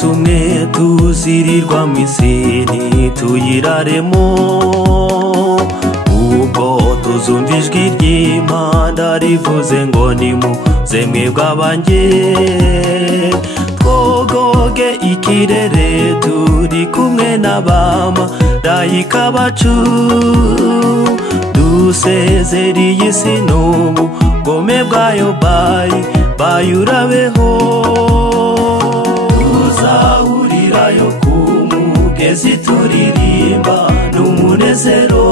umunsi umwe tuzirirwa misiri tuyiraremo, ubwo tuzumva ijwi ry'impanda rivuze ngo nimuze mwebwe abanjye, twogoge ikirere turi kumwe n'abamarayika bacu, dusezere iyi si n'ubugome bwayo bayurabeho. Tuzahurirayo ku mugezi turirimba n'umunezero,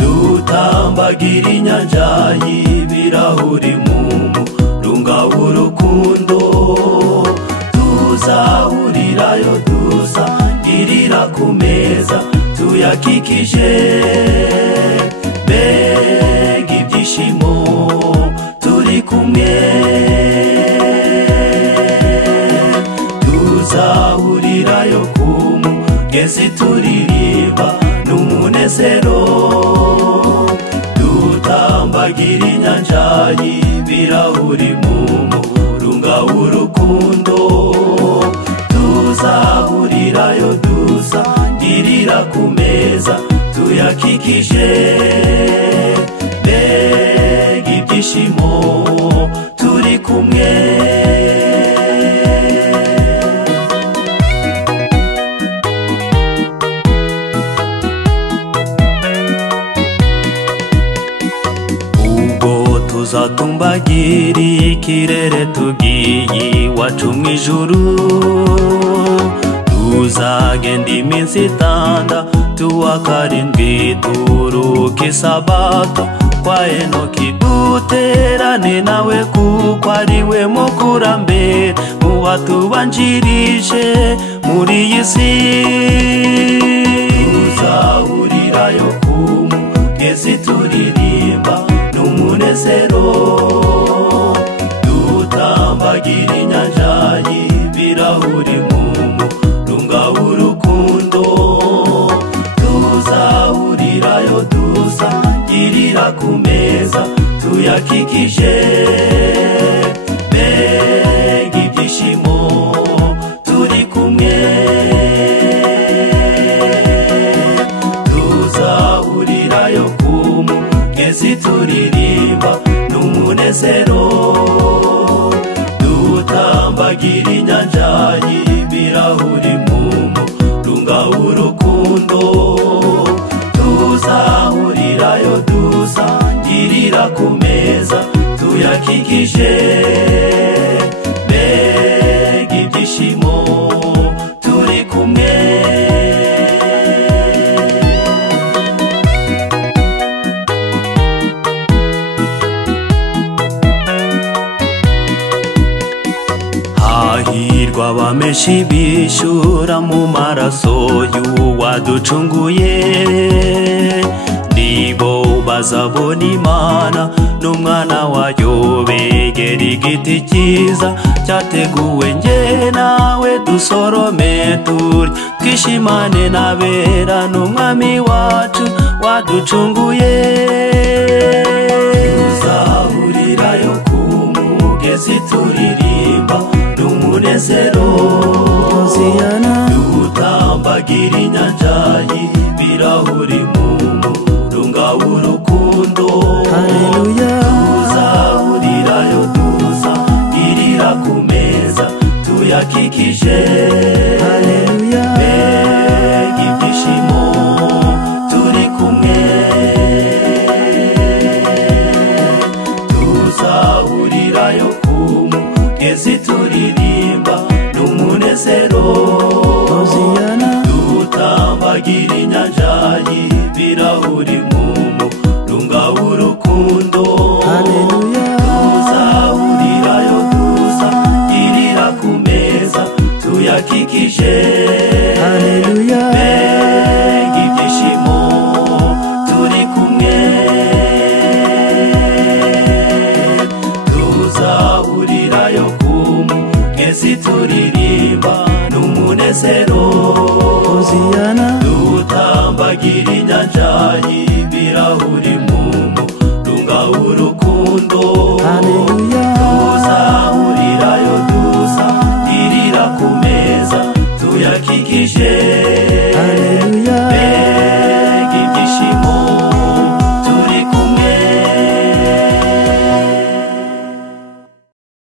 dutambagira inyanja y'ibirahuri mu murunga w'urukundo. Tuzahurirayo dusangirira ku meza tuyakikije, mbega ibyishimo turi kumwe. Tuzahurirayo ku mugezi turirimba n'umunezero, dutambagira inyanja y'ibirahuri mu murunga w'urukundo. Tuzahurirayo dusangirira ku meza tuyakikije, mbega ibyishimo turi kumwe. Tuzatumbagira ikirere tugiye iwacu mw'ijuru, tuzagenda iminsi itandatu wa karindwi turuka isabato kwa Enoki, duterane nawe kuko ari we mukurambere mu batubanjirije muri iyi si. Tuzahurirayo ku mugezi turirimba n'umunezero, dutambagira inyanja y'ibirahuri mu murunga w'urukundo. Tuzahurirayo dusangirira ku meza tuyakikije, mbega ibyishimo turi kumwe. Tuzahurirayo ku mugezi turirimba n'umunezero, dutambagira inyanja y'ibirahuri mu murunga w'urukundo. Tuzahurirayo dusangirira ku meza tuyakikije, mbega ibyishimo turi kumwe. Hahirwa abameshi bishura mu maraso y'uwaducunguye, nibo bazabona Imana n'umwana wayo begera igiti cyiza cyateguwe. Njye nawe dusorome turye twishimane n'abera n'umwami wacu waducunguye. Tuzahurirayo ku mugezi turirimba n'umunezero, dutambagira inyanja y'ibirahuri mu murunga w'urukundo. Tuzahurirayo dusangirira ku meza tuyakikije, mbega ibyishimo turi kumwe. Tuzahurirayo ku mugezi turirimba n'umunezero, dutambagira inyanja y'ibirahuri mu murunga w'urukundo. Tuzahurirayo dusangirira ku meza tuyakikije, mbega ibyishimo turi kumwe. Tuzahurirayo ku mugezi turirimba n'umunezero, dutambagira inyanja y'ibirahuri